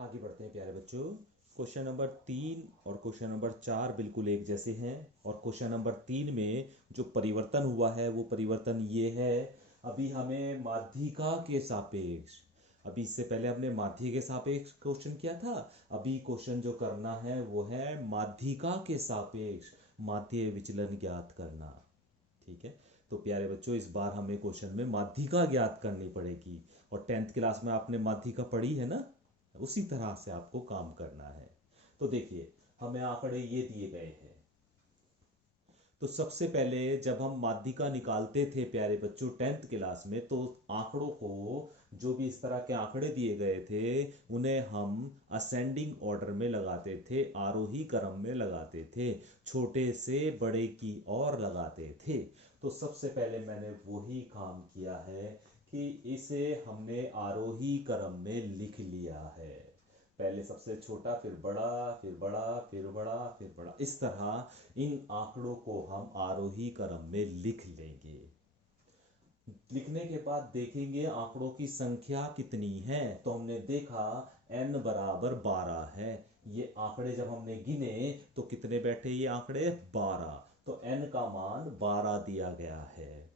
आगे बढ़ते हैं प्यारे बच्चों। क्वेश्चन नंबर 3 और क्वेश्चन नंबर 4 बिल्कुल एक जैसे हैं। और क्वेश्चन नंबर 3 में जो परिवर्तन हुआ है वो परिवर्तन ये है। अभी हमें माध्यिका के सापेक्ष, अभी इससे पहले हमने माध्य के सापेक्ष क्वेश्चन किया था। अभी क्वेश्चन जो करना है वो है माध्यिका के सापेक्ष माध्य विचलन ज्ञात करना। ठीक है। तो प्यारे बच्चों इस बार हमें क्वेश्चन में माध्यिका ज्ञात करनी पड़ेगी। और 10th क्लास में आपने माध्यिका पढ़ी है ना, उसी तरह से आपको काम करना है। तो देखिए हमें आंकड़े ये दिए गए हैं। तो सबसे पहले जब हम माध्यिका निकालते थे प्यारे बच्चों 10th क्लास में, तो आंकड़ों को, जो भी इस तरह के आंकड़े दिए गए थे उन्हें हम असेंडिंग ऑर्डर में लगाते थे, आरोही क्रम में लगाते थे, छोटे से बड़े की ओर लगाते थे। तो सबसे पहले मैंने वही काम किया है कि इसे हमने आरोही क्रम में लिख लिया है। पहले सबसे छोटा, फिर बड़ा, फिर बड़ा, फिर बड़ा, फिर बड़ा, इस तरह इन आंकड़ों को हम आरोही क्रम में लिख लेंगे। लिखने के बाद देखेंगे आंकड़ों की संख्या कितनी है। तो हमने देखा n बराबर 12 है। ये आंकड़े जब हमने गिने तो कितने बैठे ये आंकड़े? 12। तो n का मान 12 दिया गया है।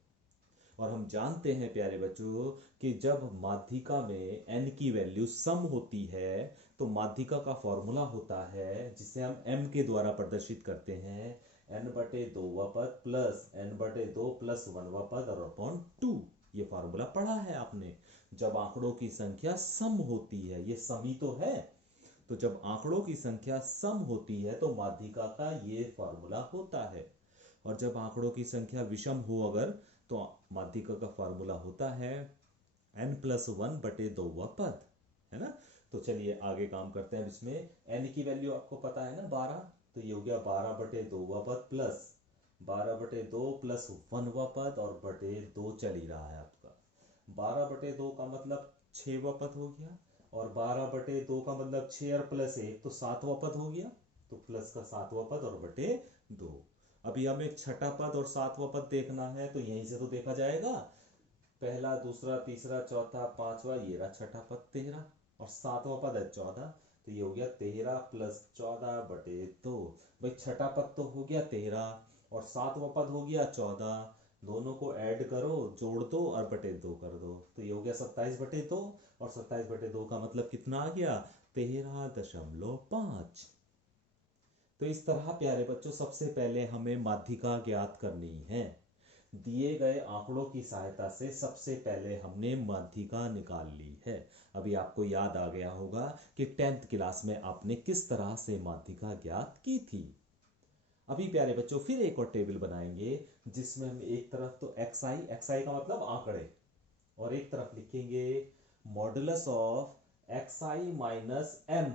और हम जानते हैं प्यारे बच्चों कि जब माध्यिका में n की वैल्यू सम होती है तो माध्यिका का फॉर्मूला होता है जिसे हम m के द्वारा प्रदर्शित करते हैं, n बटे 2 वा पद प्लस n बटे 2 प्लस 1 वा पद और अपॉन 2। ये फॉर्मूला पढ़ा है आपने। जब आंकड़ों की संख्या सम होती है, ये सम ही तो है, तो जब आंकड़ों की संख्या सम होती है तो माध्यिका का ये फॉर्मूला होता है। और जब आंकड़ों की संख्या विषम हो अगर, तो माध्यिका का फॉर्मूला होता है n+1 बटे 2 वा पद, है ना। तो चलिए आगे काम करते हैं। इसमें n की वैल्यू आपको पता है ना 12, तो ये हो गया 12 बटे 2 वा पद प्लस 12 बटे 2 प्लस 1 वा पद और बटे 2 चल ही रहा है आपका। 12 बटे 2 का मतलब 6 वा पद हो गया, और 12 बटे 2 का मतलब 6 और प्लस 1 तो 7 वा पद हो गया। तो प्लस का 7 वा पद और बटे 2। अभी हमें छठा पद और 7वां पद देखना है, तो यहीं से तो देखा जाएगा। पहला, दूसरा, तीसरा, चौथा, पांचवा, ये रहा छठा पद 13, और 7वां पद है 14। तो ये हो गया 13 प्लस 14 बटे 2। भाई छठा पद तो हो गया 13 और 7वां पद हो गया 14। दोनों को ऐड करो, जोड़ दो और बटे 2 कर दो, तो ये हो गया 27 बटे 2। और 27 बटे 2 का मतलब कितना आ गया? 13.5। तो इस तरह प्यारे बच्चों सबसे पहले हमें माध्यिका ज्ञात करनी है। दिए गए आंकड़ों की सहायता से सबसे पहले हमने माध्यिका निकाल ली है। अभी आपको याद आ गया होगा कि 10th क्लास में आपने किस तरह से माध्यिका ज्ञात की थी। अभी प्यारे बच्चों फिर एक और टेबल बनाएंगे जिसमें हम एक तरफ तो xi, xi का मतलब आंकड़े, और एक तरफ लिखेंगे modulus of xi minus m।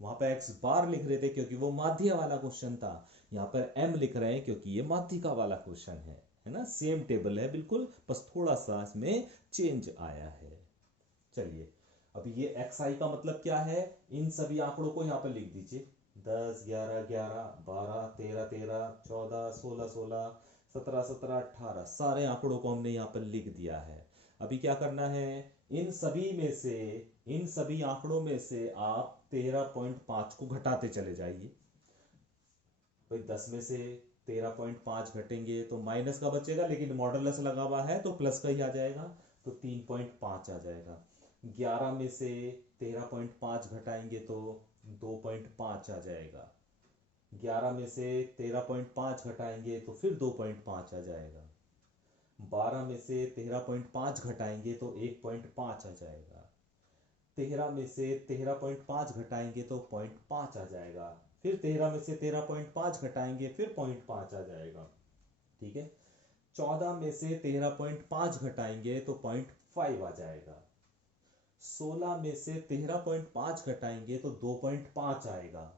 वहां पर x बार लिख रहे थे क्योंकि वो माध्य वाला क्वेश्चन था, यहां पर m लिख रहे हैं क्योंकि ये माध्यिका वाला क्वेश्चन है ना। सेम टेबल है बिल्कुल, बस थोड़ा सा इसमें चेंज आया है। चलिए अभी ये xi का मतलब क्या है, इन सभी आंकड़ों को यहां पर लिख दीजिए। 10, 11, 11, 12, 13, 13, 14, 16, 16, 17, 17, 18, सारे आंकड़ों को हमने यहां पर लिख दिया है। अभी क्या करना है, इन सभी में से, इन सभी आंकड़ों में से आप 13.5 को घटाते चले जाइए। भाई 10 में से 13.5 घटेंगे तो माइनस का बचेगा, लेकिन मॉडुलस लगा हुआ है तो प्लस का ही आ जाएगा, तो 3.5 आ जाएगा। 11 में से 13.5 घटाएंगे तो 2.5 आ जाएगा। 11 में से 13.5 घटाएंगे तो फिर 2.5 आ जाएगा। 12 में से 13.5 घटाएंगे तो 1.5 आ जाएगा। 13 में से 13.5 घटाएंगे तो 0.5 आ जाएगा। फिर 13 में से 13.5 घटाएंगे फिर 0.5 आ जाएगा। ठीक है। 14 में से 13.5 घटाएंगे तो 0.5 आ जाएगा। 16 में से 13.5 घटाएंगे तो 2.5 आएगा।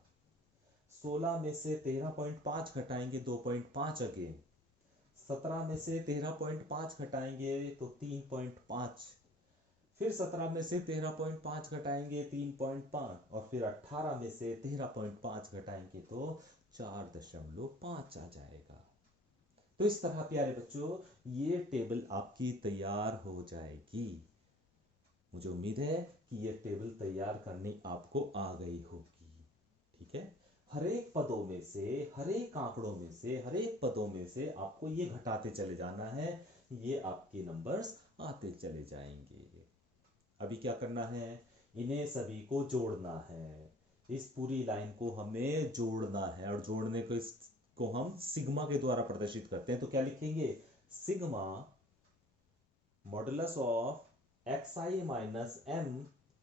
16 में से 13.5 घटाएंगे 2.5 अगेन। 17 में से 13.5 घटाएंगे तो 3.5। फिर 17 में से 13.5 घटाएंगे 3.5, और फिर 18 में से 13.5 घटाएंगे तो 4.5 आ जाएगा। तो इस तरह प्यारे बच्चों ये टेबल आपकी तैयार हो जाएगी। मुझे उम्मीद है कि ये टेबल तैयार करनी आपको आ गई होगी। ठीक है, हर एक पदों में से, हर एक आंकड़ों में से, हर एक पदों में से आपको ये घटाते चले जाना है, ये आपके नंबर्स आते चले जाएंगे। अभी क्या करना है, इन्हें सभी को जोड़ना है। इस पूरी लाइन को हमें जोड़ना है, और जोड़ने को इसको हम सिग्मा के द्वारा प्रदर्शित करते हैं। तो क्या लिखेंगे, sigma modulus of X I minus M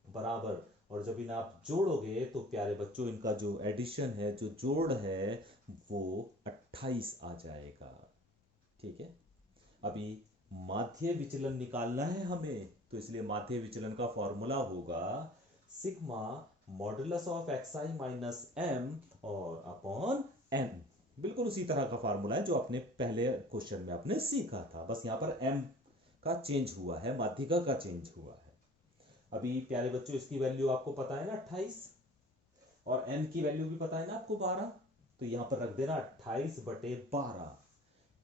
बराबर, और जब इन्हें आप जोड़ोगे तो प्यारे बच्चों इनका जो एडिशन है, जो जोड़ है, वो 28 आ जाएगा। ठीक है, अभी माध्य विचलन निकालना है हमें, तो इसलिए माध्य विचलन का फॉर्मूला होगा sigma modulus of X I minus M और अपॉन एम। बिल्कुल उसी तरह का फॉर्मूला है जो आपने पहले क्वेश्चन में आपने सीखा था, बस यहां पर एम का चेंज हुआ है, माध्यिका का चेंज हुआ है। अभी प्यारे बच्चों इसकी वैल्यू आपको पता है ना 28, और एम की वैल्यू भी पता है ना आपको 12, तो यहां पर रख देना 28/12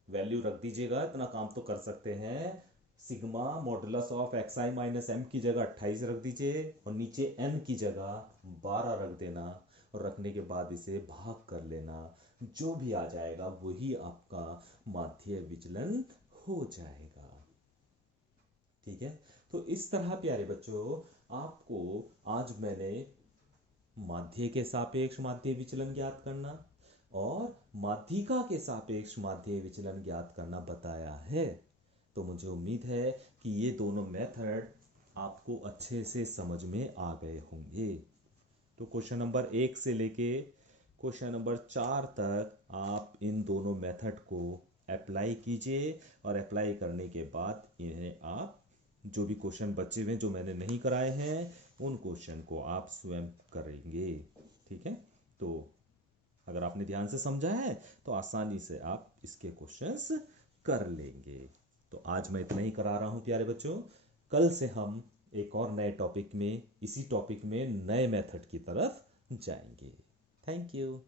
वैल्यू रख दीजिएगा। इतना काम तो कर सकते हैं, sigma modulus of X I minus M की जगह 28 रख दीजिए और नीचे एन की जगह 12 रख देना, और रखने के बाद इसे भाग कर लेना, जो भी आ जाएगा वही आपका माध्य विचलन हो जाएगा। ठीक है, तो इस तरह प्यारे बच्चों आपको आज मैंने माध्य के सापेक्ष माध्य विचलन ज्ञात करना और माध्यिका के सापेक्ष माध्य विचलन ज्ञात करना बताया है। तो मुझे उम्मीद है कि ये दोनों मेथड आपको अच्छे से समझ में आ गए होंगे। तो क्वेश्चन नंबर 1 से लेके क्वेश्चन नंबर 4 तक आप इन दोनों मेथड को अप्लाई कीजिए, और अप्लाई करने के बाद इन्हें आप जो भी क्वेश्चन बचे हुए जो मैंने नहीं कराए हैं उन क्वेश्चन को आप स्वयं करेंगे। ठीक है, तो अगर आपने ध्यान से समझा है तो आसानी से आप इसके क्वेश्चंस कर लेंगे। तो आज मैं इतना ही करा रहा हूं प्यारे बच्चों, कल से हम एक और नए टॉपिक में, इसी टॉपिक में नए मेथड की तरफ जाएंगे। Thank you.